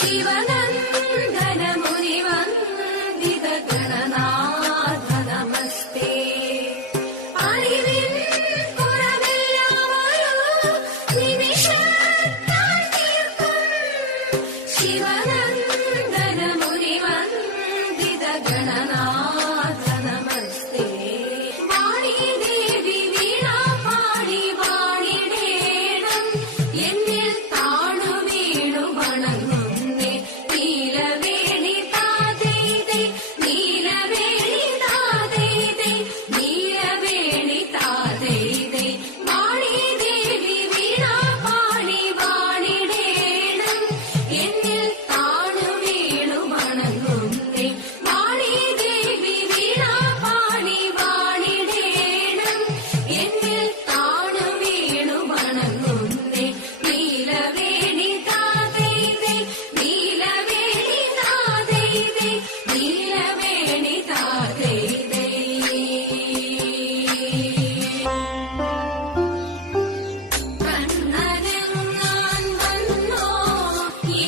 ശിവനന്ദന മുനിവന്ദിത ഗണനാഥ നമസ്തേ. അറിവിൻ കുറവെല്ലാം ഒരു നിമിഷത്താൽ തീർക്കും ശിവനന്ദന മുനിവന്ദിത ഗണനാഥ നമസ്തേ. വാണി ദേവി വീണ പാടി വാണിടേണം എന്നിൽ താണു വീണു വണങ്ങുന്നേ. നീലവേണി താതൈതൈ നീലവേണി താതൈതൈ നീലവേണി താതൈതൈ. വാണി ദേവി വീണ പാടി വാണിടേണം എന്നിൽ താണു വീണു വണങ്ങുന്നേ. വാണി ദേവി വീണ പാടി വാണിടേണം എന്നിൽ താണു വീണു വണങ്ങുന്നേ. നീലവേണി താതൈതൈ നീലവേണി താതൈതൈ നീലവേണി താതൈതൈ. കണ്ണനെങ്ങാൻ വന്നോ ഈ